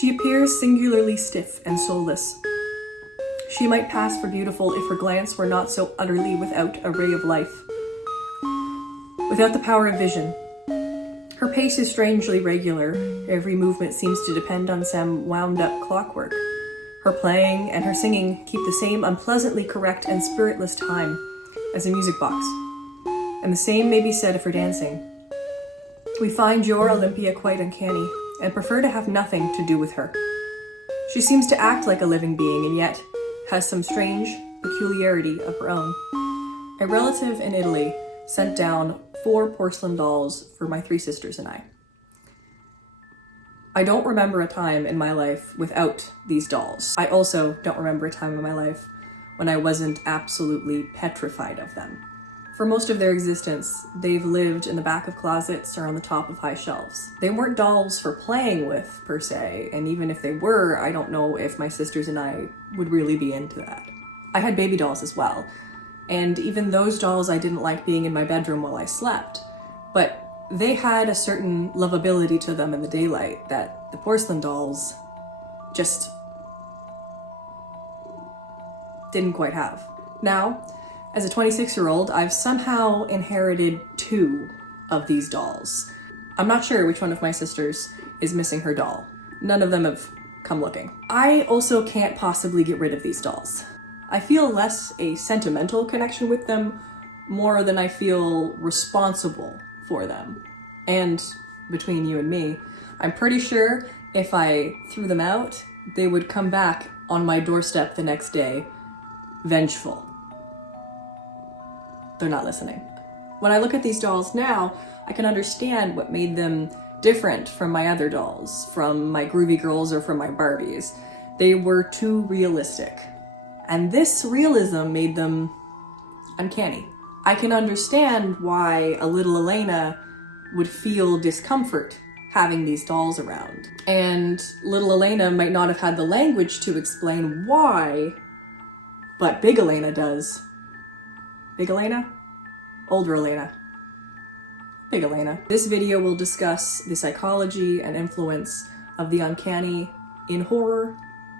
She appears singularly stiff and soulless. She might pass for beautiful if her glance were not so utterly without a ray of life, without the power of vision. Her pace is strangely regular. Every movement seems to depend on some wound-up clockwork. Her playing and her singing keep the same unpleasantly correct and spiritless time as a music box. And the same may be said of her dancing. We find your Olympia quite uncanny, and prefer to have nothing to do with her. She seems to act like a living being, and yet has some strange peculiarity of her own. A relative in Italy sent down 4 porcelain dolls for my 3 sisters and I. I don't remember a time in my life without these dolls. I also don't remember a time in my life when I wasn't absolutely petrified of them. For most of their existence, they've lived in the back of closets or on the top of high shelves. They weren't dolls for playing with, per se, and even if they were, I don't know if my sisters and I would really be into that. I had baby dolls as well, and even those dolls I didn't like being in my bedroom while I slept, but they had a certain lovability to them in the daylight that the porcelain dolls just didn't quite have. Now, as a 26-year-old, I've somehow inherited 2 of these dolls. I'm not sure which one of my sisters is missing her doll. None of them have come looking. I also can't possibly get rid of these dolls. I feel less a sentimental connection with them, more than I feel responsible for them. And between you and me, I'm pretty sure if I threw them out, they would come back on my doorstep the next day, vengeful. They're not listening. When I look at these dolls now, I can understand what made them different from my other dolls, from my Groovy Girls or from my Barbies. They were too realistic. And this realism made them uncanny. I can understand why a little Elena would feel discomfort having these dolls around. And little Elena might not have had the language to explain why, but big Elena does. Big Elena? Older Elena. Big Elena. This video will discuss the psychology and influence of the uncanny in horror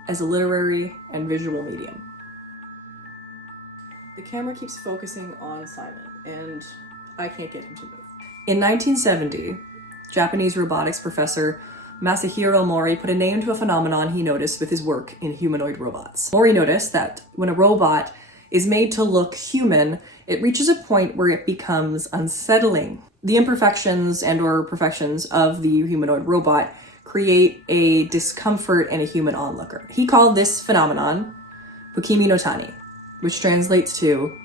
as a literary and visual medium. The camera keeps focusing on Simon, and I can't get him to move. In 1970, Japanese robotics professor Masahiro Mori put a name to a phenomenon he noticed with his work in humanoid robots. Mori noticed that when a robot is made to look human, it reaches a point where it becomes unsettling. The imperfections and/or perfections of the humanoid robot create a discomfort in a human onlooker. He called this phenomenon Bukimi no Tani, which translates to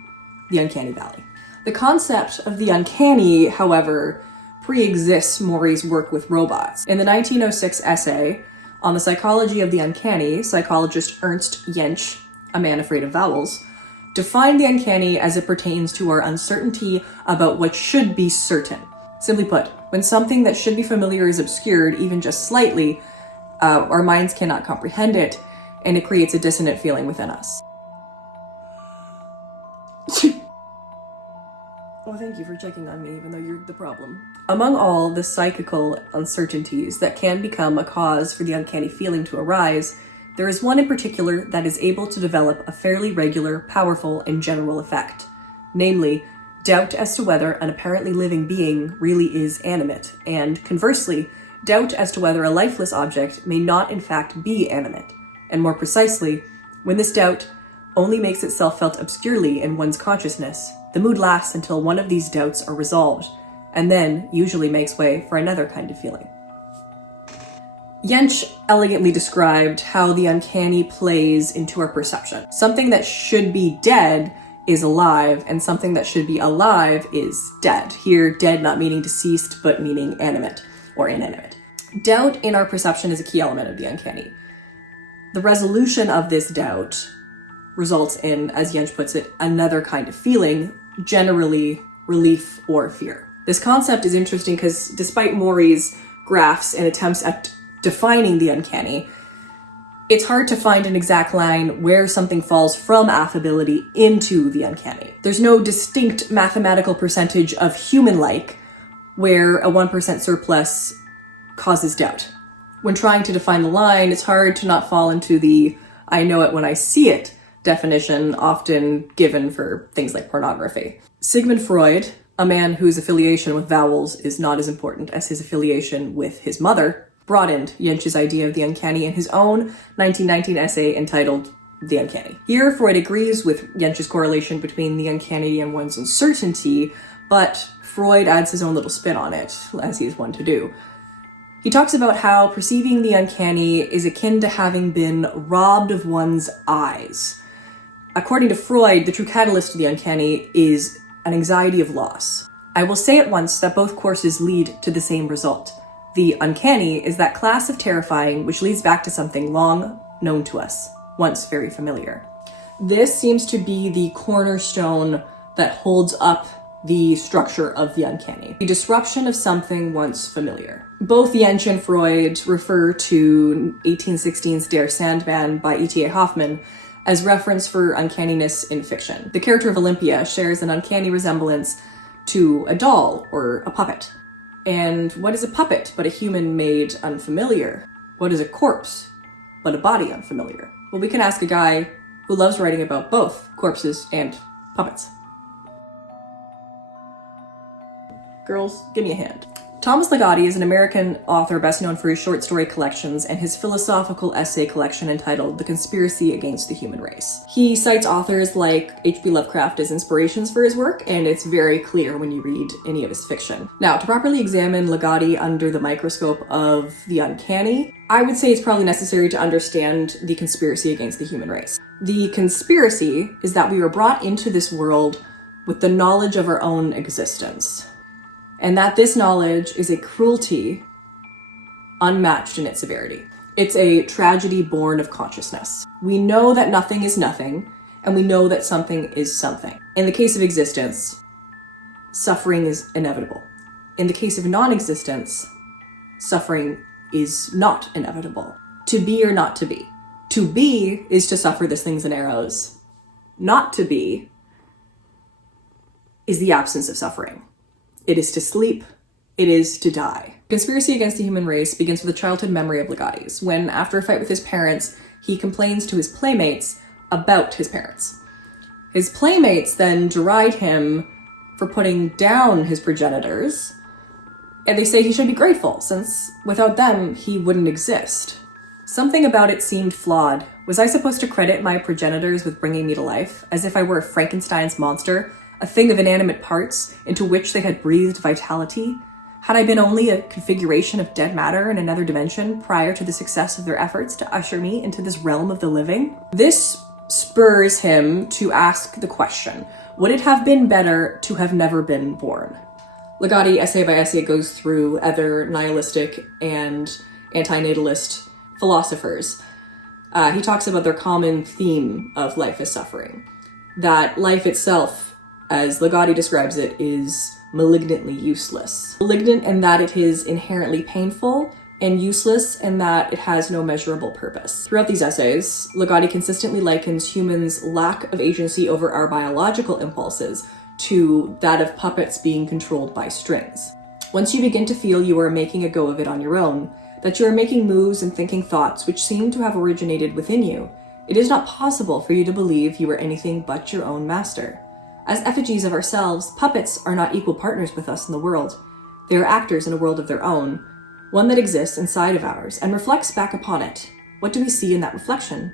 the Uncanny Valley. The concept of the uncanny, however, pre-exists Mori's work with robots. In the 1906 essay on the psychology of the uncanny, psychologist Ernst Jentsch, a man afraid of vowels, defined the uncanny as it pertains to our uncertainty about what should be certain. Simply put, when something that should be familiar is obscured, even just slightly, our minds cannot comprehend it, and it creates a dissonant feeling within us. Well, thank you for checking on me, even though you're the problem. Among all the psychical uncertainties that can become a cause for the uncanny feeling to arise, there is one in particular that is able to develop a fairly regular, powerful, and general effect. Namely, doubt as to whether an apparently living being really is animate, and conversely, doubt as to whether a lifeless object may not in fact be animate. And more precisely, when this doubt only makes itself felt obscurely in one's consciousness, the mood lasts until one of these doubts are resolved, and then usually makes way for another kind of feeling. Jentsch elegantly described how the uncanny plays into our perception. Something that should be dead is alive, and something that should be alive is dead. Here, dead not meaning deceased, but meaning animate or inanimate. Doubt in our perception is a key element of the uncanny. The resolution of this doubt results in, as Jentsch puts it, another kind of feeling, generally relief or fear. This concept is interesting because despite Maury's graphs and attempts at defining the uncanny, it's hard to find an exact line where something falls from affability into the uncanny. There's no distinct mathematical percentage of human-like where a 1% surplus causes doubt. When trying to define the line, it's hard to not fall into the I know it when I see it definition often given for things like pornography. Sigmund Freud, a man whose affiliation with vowels is not as important as his affiliation with his mother, broadened Jentsch's idea of the uncanny in his own 1919 essay entitled The Uncanny. Here, Freud agrees with Jentsch's correlation between the uncanny and one's uncertainty, but Freud adds his own little spin on it, as he is wont to do. He talks about how perceiving the uncanny is akin to having been robbed of one's eyes. According to Freud, the true catalyst to the uncanny is an anxiety of loss. I will say at once that both courses lead to the same result. The uncanny is that class of terrifying which leads back to something long known to us, once very familiar. This seems to be the cornerstone that holds up the structure of the uncanny. The disruption of something once familiar. Both Jentsch and Freud refer to 1816's Der Sandman by E.T.A. Hoffman as reference for uncanniness in fiction. The character of Olympia shares an uncanny resemblance to a doll or a puppet. And what is a puppet but a human made unfamiliar? What is a corpse but a body unfamiliar? Well, we can ask a guy who loves writing about both corpses and puppets. Girls, give me a hand. Thomas Ligotti is an American author best known for his short story collections and his philosophical essay collection entitled The Conspiracy Against the Human Race. He cites authors like H.P. Lovecraft as inspirations for his work, and it's very clear when you read any of his fiction. Now, to properly examine Ligotti under the microscope of the uncanny, I would say it's probably necessary to understand the conspiracy against the human race. The conspiracy is that we were brought into this world with the knowledge of our own existence, and that this knowledge is a cruelty unmatched in its severity. It's a tragedy born of consciousness. We know that nothing is nothing, and we know that something is something. In the case of existence, suffering is inevitable. In the case of non-existence, suffering is not inevitable. To be or not to be. To be is to suffer the slings and arrows. Not to be is the absence of suffering. It is to sleep. It is to die. Conspiracy Against the Human Race begins with a childhood memory of Ligotti's, when, after a fight with his parents, he complains to his playmates about his parents. His playmates then deride him for putting down his progenitors, and they say he should be grateful, since without them, he wouldn't exist. Something about it seemed flawed. Was I supposed to credit my progenitors with bringing me to life, as if I were a Frankenstein's monster, a thing of inanimate parts into which they had breathed vitality? Had I been only a configuration of dead matter in another dimension prior to the success of their efforts to usher me into this realm of the living? This spurs him to ask the question, would it have been better to have never been born? Ligotti, essay by essay, goes through other nihilistic and antinatalist philosophers. He talks about their common theme of life as suffering. That life itself, as Ligotti describes it, is malignantly useless. Malignant in that it is inherently painful, and useless in that it has no measurable purpose. Throughout these essays, Ligotti consistently likens humans' lack of agency over our biological impulses to that of puppets being controlled by strings. Once you begin to feel you are making a go of it on your own, that you are making moves and thinking thoughts which seem to have originated within you, it is not possible for you to believe you are anything but your own master. As effigies of ourselves, puppets are not equal partners with us in the world. They are actors in a world of their own, one that exists inside of ours and reflects back upon it. What do we see in that reflection?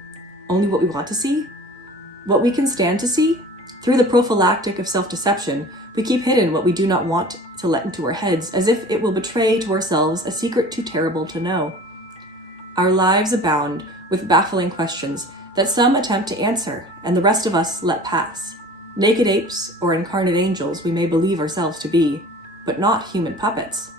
Only what we want to see? What we can stand to see? Through the prophylactic of self-deception, we keep hidden what we do not want to let into our heads, as if it will betray to ourselves a secret too terrible to know. Our lives abound with baffling questions that some attempt to answer, and the rest of us let pass. Naked apes or incarnate angels we may believe ourselves to be, but not human puppets.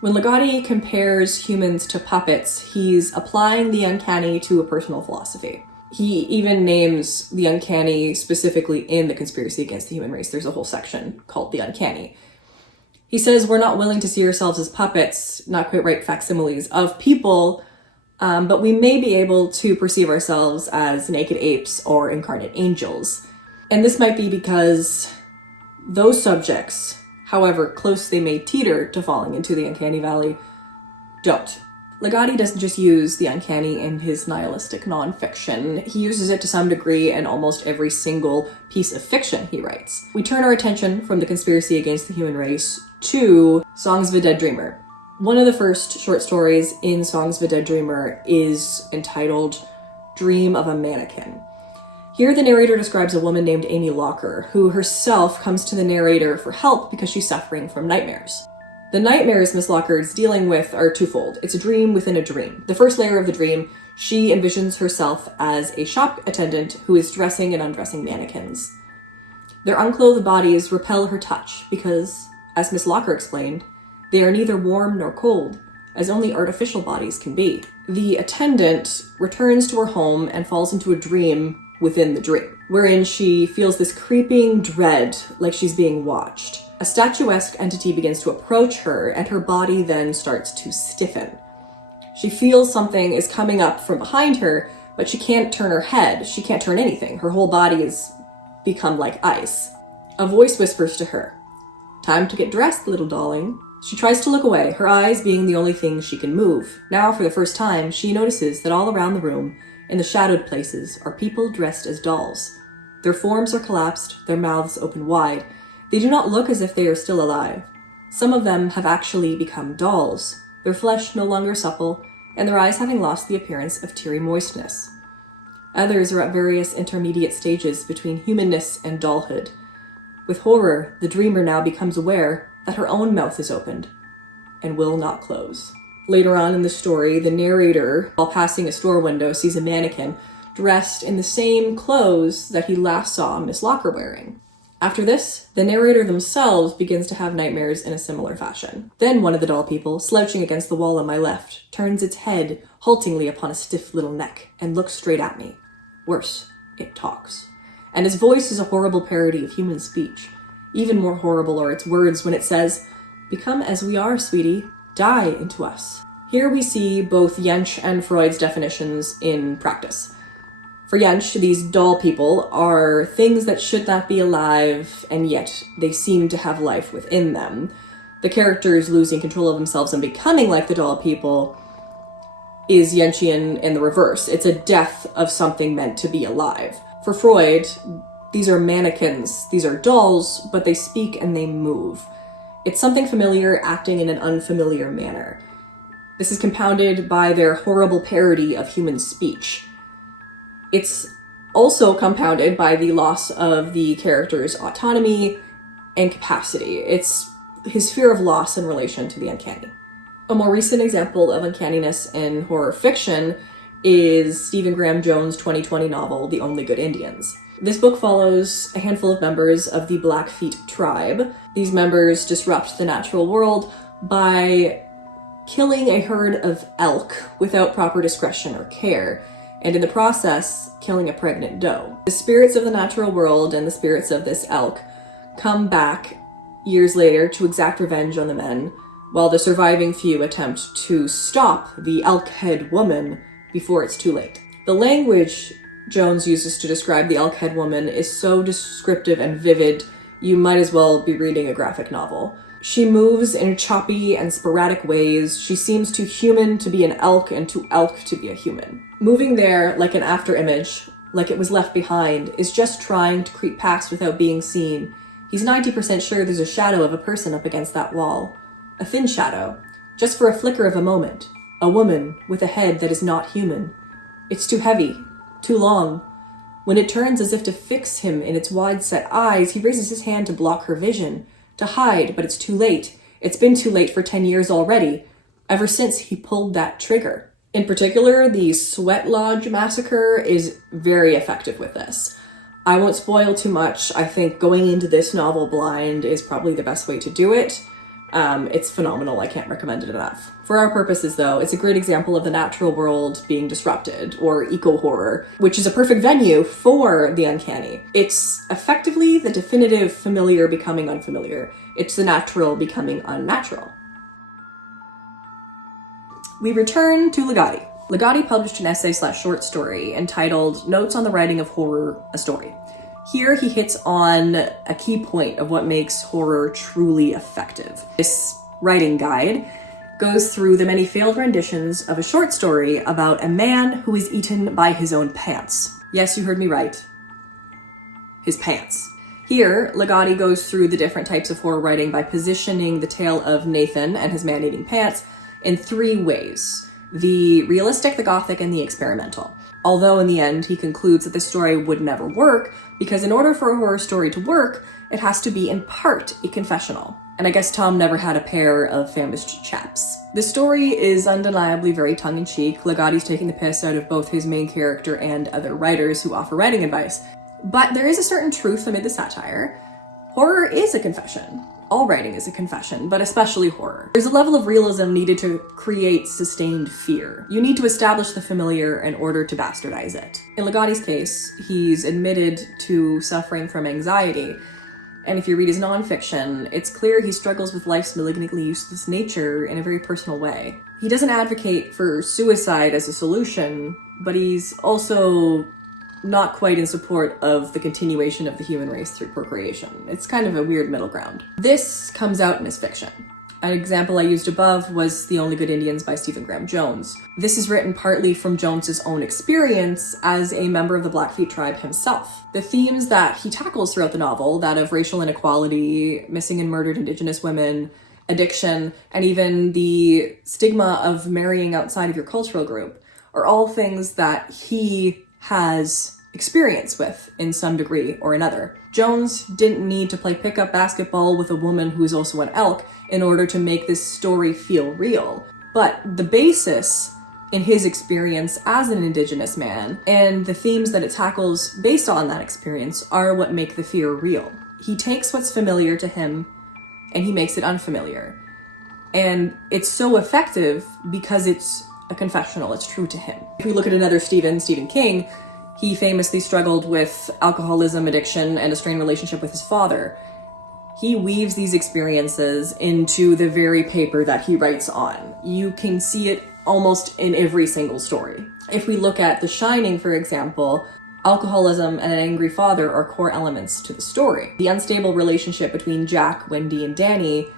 When Ligotti compares humans to puppets, he's applying the uncanny to a personal philosophy. He even names the uncanny specifically in the Conspiracy Against the Human Race. There's a whole section called The Uncanny. He says we're not willing to see ourselves as puppets, not quite right facsimiles of people, but we may be able to perceive ourselves as naked apes or incarnate angels. And this might be because those subjects, however close they may teeter to falling into the Uncanny Valley, don't. Ligotti doesn't just use the uncanny in his nihilistic nonfiction. He uses it to some degree in almost every single piece of fiction he writes. We turn our attention from the Conspiracy Against the Human Race to Songs of a Dead Dreamer. One of the first short stories in Songs of a Dead Dreamer is entitled Dream of a Mannequin. Here the narrator describes a woman named Amy Locker, who herself comes to the narrator for help because she's suffering from nightmares. The nightmares Miss Locker is dealing with are twofold. It's a dream within a dream. The first layer of the dream, she envisions herself as a shop attendant who is dressing and undressing mannequins. Their unclothed bodies repel her touch because, as Miss Locker explained, they are neither warm nor cold, as only artificial bodies can be. The attendant returns to her home and falls into a dream within the dream, wherein she feels this creeping dread like she's being watched. A statuesque entity begins to approach her, and her body then starts to stiffen. She feels something is coming up from behind her, but she can't turn her head. She can't turn anything. Her whole body has become like ice. A voice whispers to her, "Time to get dressed, little darling." She tries to look away, her eyes being the only thing she can move. Now, for the first time, she notices that all around the room, in the shadowed places, are people dressed as dolls. Their forms are collapsed, their mouths open wide. They do not look as if they are still alive. Some of them have actually become dolls, their flesh no longer supple, and their eyes having lost the appearance of teary moistness. Others are at various intermediate stages between humanness and dollhood. With horror, the dreamer now becomes aware that her own mouth is opened and will not close. Later on in the story, the narrator, while passing a store window, sees a mannequin dressed in the same clothes that he last saw Miss Locker wearing. After this, the narrator themselves begins to have nightmares in a similar fashion. Then one of the doll people, slouching against the wall on my left, turns its head haltingly upon a stiff little neck and looks straight at me. Worse, it talks. And its voice is a horrible parody of human speech. Even more horrible are its words when it says, "Become as we are, sweetie. Die into us." Here we see both Jentsch and Freud's definitions in practice. For Jentsch, these doll people are things that should not be alive, and yet they seem to have life within them. The characters losing control of themselves and becoming like the doll people is Jentchian in the reverse. It's a death of something meant to be alive. For Freud, these are mannequins, these are dolls, but they speak and they move. It's something familiar acting in an unfamiliar manner. This is compounded by their horrible parody of human speech. It's also compounded by the loss of the character's autonomy and capacity. It's his fear of loss in relation to the uncanny. A more recent example of uncanniness in horror fiction is Stephen Graham Jones' 2020 novel, The Only Good Indians. This book follows a handful of members of the Blackfeet tribe. These members disrupt the natural world by killing a herd of elk without proper discretion or care, and in the process, killing a pregnant doe. The spirits of the natural world and the spirits of this elk come back years later to exact revenge on the men, while the surviving few attempt to stop the elk-head woman before it's too late. The language Jones uses to describe the elk-head woman is so descriptive and vivid, you might as well be reading a graphic novel. She moves in choppy and sporadic ways. She seems too human to be an elk and too elk to be a human. Moving there like an afterimage, like it was left behind, is just trying to creep past without being seen. He's 90% sure there's a shadow of a person up against that wall. A thin shadow, just for a flicker of a moment. A woman with a head that is not human. It's too heavy, too long. When it turns as if to fix him in its wide-set eyes, he raises his hand to block her vision, to hide, but it's too late. It's been too late for 10 years already, ever since he pulled that trigger. In particular, the Sweat Lodge massacre is very effective with this. I won't spoil too much. I think going into this novel blind is probably the best way to do it, It's phenomenal. I can't recommend it enough. For our purposes, though, it's a great example of the natural world being disrupted, or eco-horror, which is a perfect venue for the uncanny. It's effectively the definitive familiar becoming unfamiliar. It's the natural becoming unnatural. We return to Ligotti. Ligotti published an essay/short story entitled Notes on the Writing of Horror, a Story. Here he hits on a key point of what makes horror truly effective. This writing guide goes through the many failed renditions of a short story about a man who is eaten by his own pants. Yes, you heard me right. His pants. Here, Ligotti goes through the different types of horror writing by positioning the tale of Nathan and his man-eating pants in three ways: the realistic, the gothic, and the experimental. Although in the end, he concludes that this story would never work, because in order for a horror story to work, it has to be in part a confessional. And I guess Tom never had a pair of famished chaps. The story is undeniably very tongue-in-cheek. Ligotti's taking the piss out of both his main character and other writers who offer writing advice. But there is a certain truth amid the satire. Horror is a confession. All writing is a confession, but especially horror. There's a level of realism needed to create sustained fear. You need to establish the familiar in order to bastardize it. In Ligotti's case, he's admitted to suffering from anxiety, and if you read his nonfiction, it's clear he struggles with life's malignantly useless nature in a very personal way. He doesn't advocate for suicide as a solution, but he's also not quite in support of the continuation of the human race through procreation. It's kind of a weird middle ground. This comes out in his fiction. An example I used above was The Only Good Indians by Stephen Graham Jones. This is written partly from Jones's own experience as a member of the Blackfeet tribe himself. The themes that he tackles throughout the novel, that of racial inequality, missing and murdered Indigenous women, addiction, and even the stigma of marrying outside of your cultural group, are all things that he has experience with in some degree or another. Jones didn't need to play pickup basketball with a woman who is also an elk in order to make this story feel real. But the basis in his experience as an Indigenous man and the themes that it tackles based on that experience are what make the fear real. He takes what's familiar to him and he makes it unfamiliar. And it's so effective because it's a confessional, it's true to him. If we look at another Stephen King, he famously struggled with alcoholism, addiction, and a strained relationship with his father. He weaves these experiences into the very paper that he writes on. You can see it almost in every single story. If we look at The Shining, for example, alcoholism and an angry father are core elements to the story. The unstable relationship between Jack, Wendy, and Danny,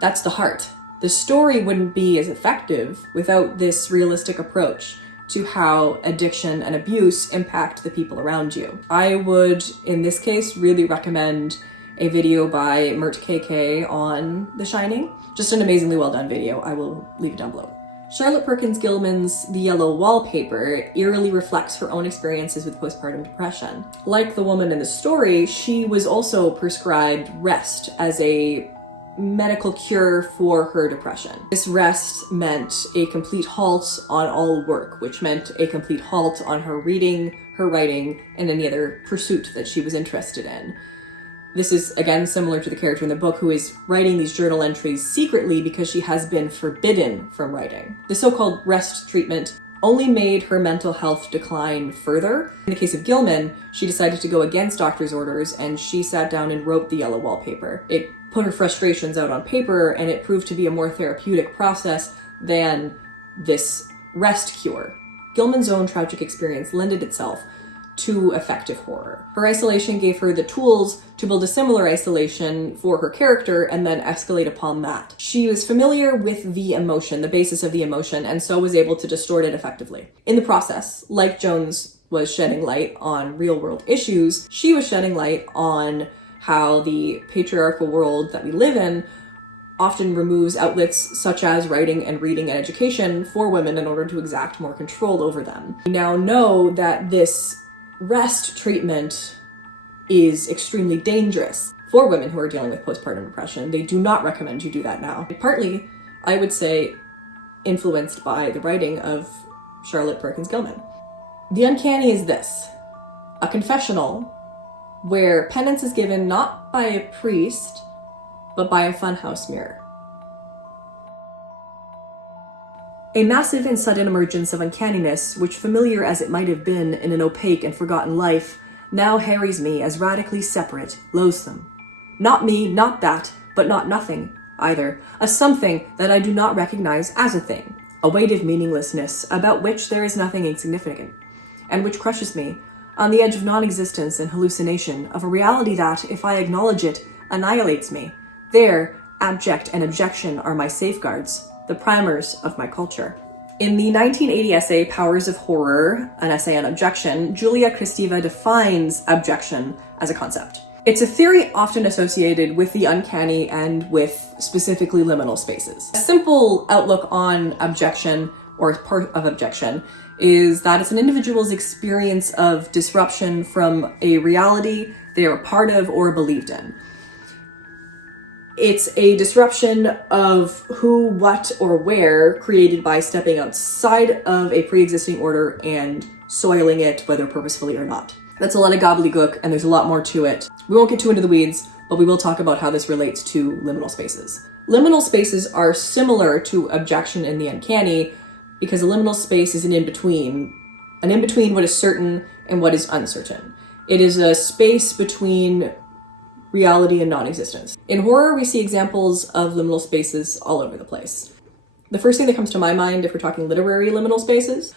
that's the heart. The story wouldn't be as effective without this realistic approach to how addiction and abuse impact the people around you. I would, in this case, really recommend a video by Mertkaykay on The Shining. Just an amazingly well done video. I will leave it down below. Charlotte Perkins Gilman's The Yellow Wallpaper eerily reflects her own experiences with postpartum depression. Like the woman in the story, she was also prescribed rest as a medical cure for her depression. This rest meant a complete halt on all work, which meant a complete halt on her reading, her writing, and any other pursuit that she was interested in. This is, again, similar to the character in the book who is writing these journal entries secretly because she has been forbidden from writing. The so-called rest treatment only made her mental health decline further. In the case of Gilman, she decided to go against doctor's orders and she sat down and wrote The Yellow Wallpaper. It put her frustrations out on paper and it proved to be a more therapeutic process than this rest cure. Gilman's own tragic experience lended itself to effective horror. Her isolation gave her the tools to build a similar isolation for her character and then escalate upon that. She was familiar with the emotion, the basis of the emotion, and so was able to distort it effectively. In the process, like Jones was shedding light on real-world issues, she was shedding light on how the patriarchal world that we live in often removes outlets such as writing and reading and education for women in order to exact more control over them. We now know that this rest treatment is extremely dangerous for women who are dealing with postpartum depression. They do not recommend you do that now. Partly, I would say, influenced by the writing of Charlotte Perkins Gilman. The uncanny is this: a confessional where penance is given not by a priest, but by a funhouse mirror. A massive and sudden emergence of uncanniness, which, familiar as it might have been in an opaque and forgotten life, now harries me as radically separate, loathsome. Not me, not that, but not nothing, either. A something that I do not recognize as a thing. A weight of meaninglessness, about which there is nothing insignificant, and which crushes me, on the edge of non-existence and hallucination, of a reality that, if I acknowledge it, annihilates me. There, abject and abjection are my safeguards, the primers of my culture. In the 1980 essay Powers of Horror, an essay on abjection, Julia Kristeva defines abjection as a concept. It's a theory often associated with the uncanny and with specifically liminal spaces. A simple outlook on abjection, or part of abjection, is that it's an individual's experience of disruption from a reality they are a part of or believed in. It's a disruption of who, what, or where created by stepping outside of a pre-existing order and soiling it, whether purposefully or not. That's a lot of gobbledygook, and there's a lot more to it. We won't get too into the weeds, but we will talk about how this relates to liminal spaces. Liminal spaces are similar to abjection in the uncanny because a liminal space is an in-between what is certain and what is uncertain. It is a space between reality and non-existence. In horror, we see examples of liminal spaces all over the place. The first thing that comes to my mind, if we're talking literary liminal spaces,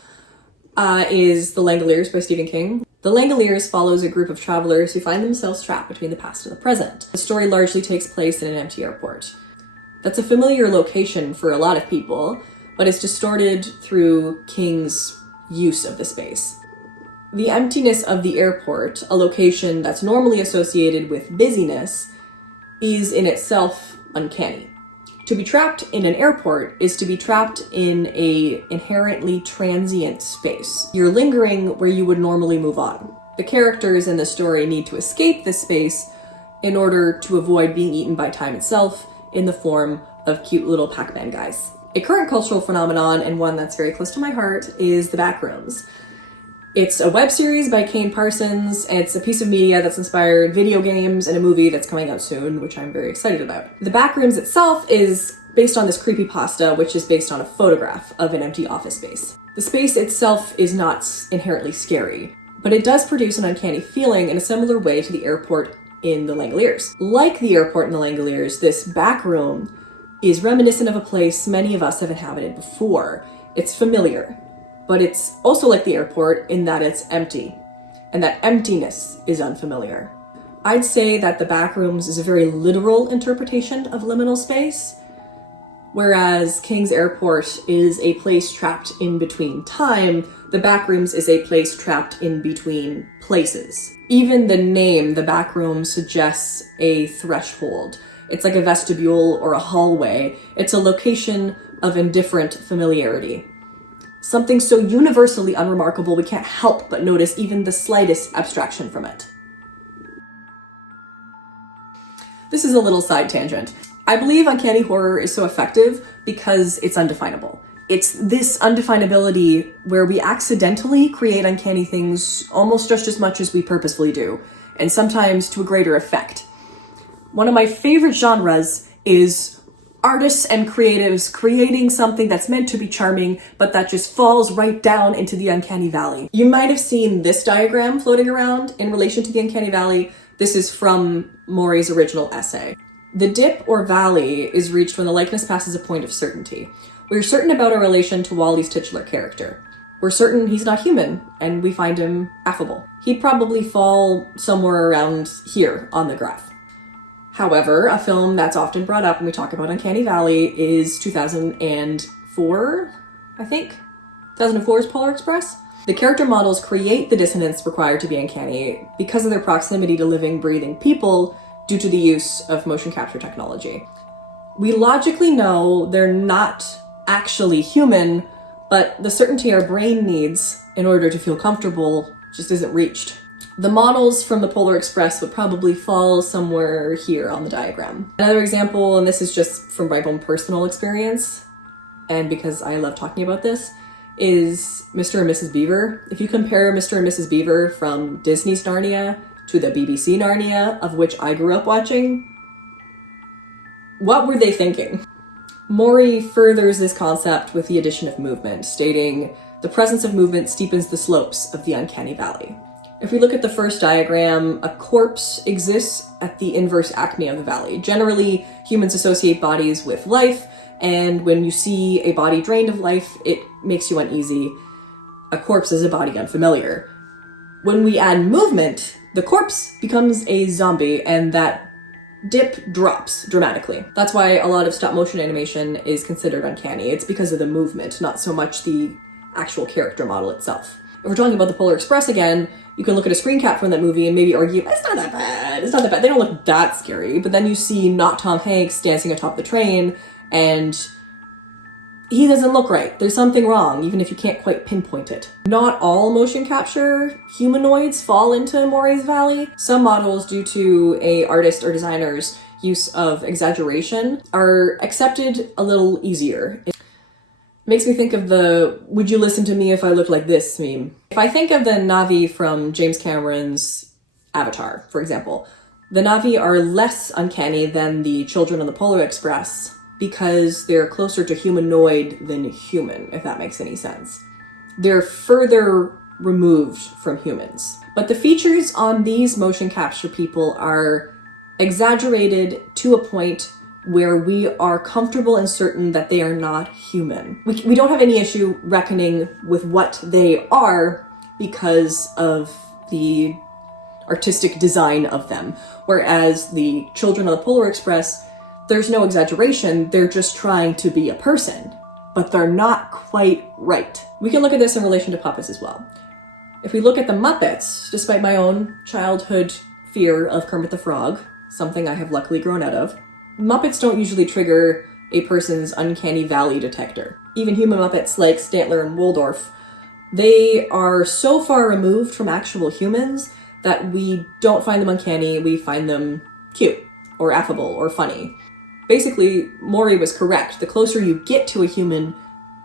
is The Langoliers by Stephen King. The Langoliers follows a group of travelers who find themselves trapped between the past and the present. The story largely takes place in an empty airport. That's a familiar location for a lot of people, but it's distorted through King's use of the space. The emptiness of the airport, a location that's normally associated with busyness, is in itself uncanny. To be trapped in an airport is to be trapped in an inherently transient space. You're lingering where you would normally move on. The characters in the story need to escape this space in order to avoid being eaten by time itself in the form of cute little Pac-Man guys. A current cultural phenomenon, and one that's very close to my heart, is the Backrooms. It's a web series by Kane Parsons, and it's a piece of media that's inspired video games and a movie that's coming out soon, which I'm very excited about. The Backrooms itself is based on this creepypasta, which is based on a photograph of an empty office space. The space itself is not inherently scary, but it does produce an uncanny feeling in a similar way to the airport in The Langoliers. Like the airport in The Langoliers, this backroom is reminiscent of a place many of us have inhabited before. It's familiar. But it's also like the airport in that it's empty, and that emptiness is unfamiliar. I'd say that the Backrooms is a very literal interpretation of liminal space, whereas King's Airport is a place trapped in between time. The Backrooms is a place trapped in between places. Even the name, the Backroom, suggests a threshold. It's like a vestibule or a hallway. It's a location of indifferent familiarity. Something so universally unremarkable we can't help but notice even the slightest abstraction from it. This is a little side tangent. I believe uncanny horror is so effective because it's undefinable. It's this undefinability where we accidentally create uncanny things almost just as much as we purposefully do, and sometimes to a greater effect. One of my favorite genres is artists and creatives creating something that's meant to be charming, but that just falls right down into the Uncanny Valley. You might have seen this diagram floating around in relation to the Uncanny Valley. This is from Maury's original essay. The dip or valley is reached when the likeness passes a point of certainty. We're certain about our relation to Wally's titular character. We're certain he's not human, and we find him affable. He'd probably fall somewhere around here on the graph. However, a film that's often brought up when we talk about Uncanny Valley is 2004, I think? 2004's Polar Express? The character models create the dissonance required to be uncanny because of their proximity to living, breathing people due to the use of motion capture technology. We logically know they're not actually human, but the certainty our brain needs in order to feel comfortable just isn't reached. The models from the Polar Express would probably fall somewhere here on the diagram. Another example, and this is just from my own personal experience, and because I love talking about this, is Mr. and Mrs. Beaver. If you compare Mr. and Mrs. Beaver from Disney's Narnia to the BBC Narnia, of which I grew up watching, what were they thinking? Mori furthers this concept with the addition of movement, stating, "The presence of movement steepens the slopes of the Uncanny Valley." If we look at the first diagram, a corpse exists at the inverse acme of the valley. Generally, humans associate bodies with life, and when you see a body drained of life, it makes you uneasy. A corpse is a body unfamiliar. When we add movement, the corpse becomes a zombie, and that dip drops dramatically. That's why a lot of stop motion animation is considered uncanny. It's because of the movement, not so much the actual character model itself. If we're talking about the Polar Express again, you can look at a screen cap from that movie and maybe argue, it's not that bad, it's not that bad. They don't look that scary. But then you see not Tom Hanks dancing atop the train, and he doesn't look right. There's something wrong, even if you can't quite pinpoint it. Not all motion capture humanoids fall into Mori's Valley. Some models, due to a artist or designer's use of exaggeration, are accepted a little easier. It makes me think of the "would you listen to me if I looked like this" meme. If I think of the Na'vi from James Cameron's Avatar, for example, the Na'vi are less uncanny than the children on the Polar Express because they're closer to humanoid than human, if that makes any sense. They're further removed from humans. But the features on these motion capture people are exaggerated to a point where we are comfortable and certain that they are not human. We don't have any issue reckoning with what they are because of the artistic design of them. Whereas the children on the Polar Express, there's no exaggeration, they're just trying to be a person, but they're not quite right. We can look at this in relation to puppets as well. If we look at the Muppets, despite my own childhood fear of Kermit the Frog, something I have luckily grown out of, Muppets don't usually trigger a person's Uncanny Valley detector. Even human Muppets like Stantler and Waldorf, they are so far removed from actual humans that we don't find them uncanny, we find them cute, or affable, or funny. Basically, Mori was correct. The closer you get to a human,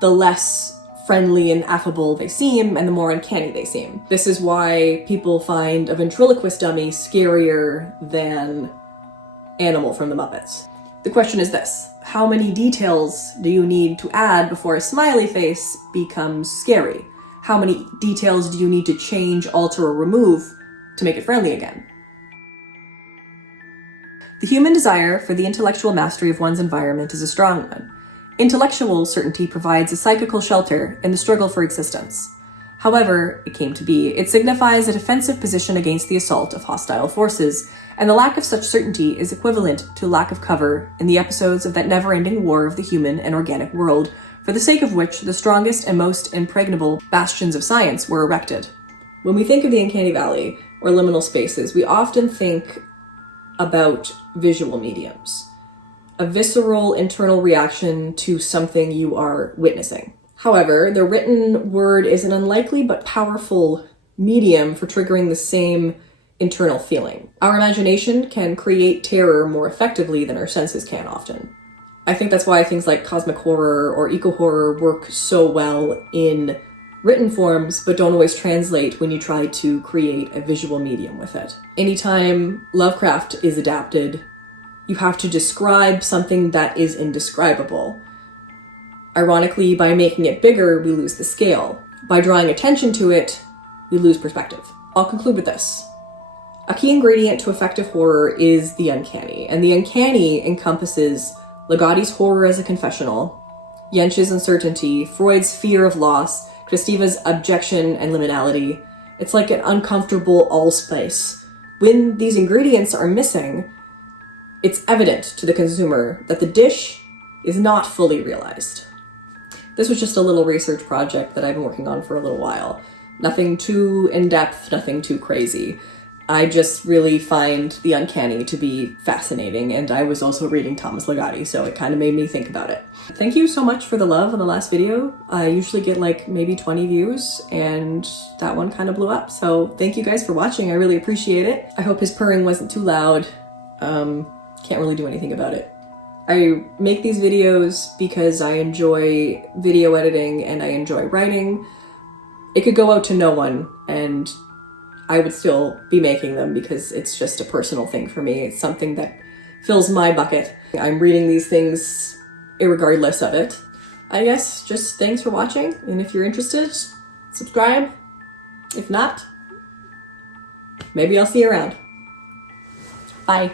the less friendly and affable they seem, and the more uncanny they seem. This is why people find a ventriloquist dummy scarier than Animal from the Muppets. The question is this: how many details do you need to add before a smiley face becomes scary? How many details do you need to change, alter, or remove to make it friendly again? The human desire for the intellectual mastery of one's environment is a strong one. Intellectual certainty provides a psychical shelter in the struggle for existence. However it came to be, it signifies a defensive position against the assault of hostile forces, and the lack of such certainty is equivalent to lack of cover in the episodes of that never-ending war of the human and organic world, for the sake of which the strongest and most impregnable bastions of science were erected. When we think of the Uncanny Valley, or liminal spaces, we often think about visual mediums, a visceral internal reaction to something you are witnessing. However, the written word is an unlikely but powerful medium for triggering the same internal feeling. Our imagination can create terror more effectively than our senses can often. I think that's why things like cosmic horror or eco-horror work so well in written forms, but don't always translate when you try to create a visual medium with it. Anytime Lovecraft is adapted, you have to describe something that is indescribable. Ironically, by making it bigger, we lose the scale. By drawing attention to it, we lose perspective. I'll conclude with this. A key ingredient to effective horror is the uncanny, and the uncanny encompasses Ligotti's horror as a confessional, Jentzsch's uncertainty, Freud's fear of loss, Kristiva's abjection and liminality. It's like an uncomfortable allspice. When these ingredients are missing, it's evident to the consumer that the dish is not fully realized. This was just a little research project that I've been working on for a little while. Nothing too in-depth, nothing too crazy. I just really find the uncanny to be fascinating, and I was also reading Thomas Ligotti, so it kind of made me think about it. Thank you so much for the love on the last video. I usually get like maybe 20 views, and that one kind of blew up, so thank you guys for watching. I really appreciate it. I hope his purring wasn't too loud. Can't really do anything about it. I make these videos because I enjoy video editing and I enjoy writing. It could go out to no one, and I would still be making them because it's just a personal thing for me. It's something that fills my bucket. I'm reading these things irregardless of it. I guess just thanks for watching, and if you're interested, subscribe. If not, maybe I'll see you around. Bye.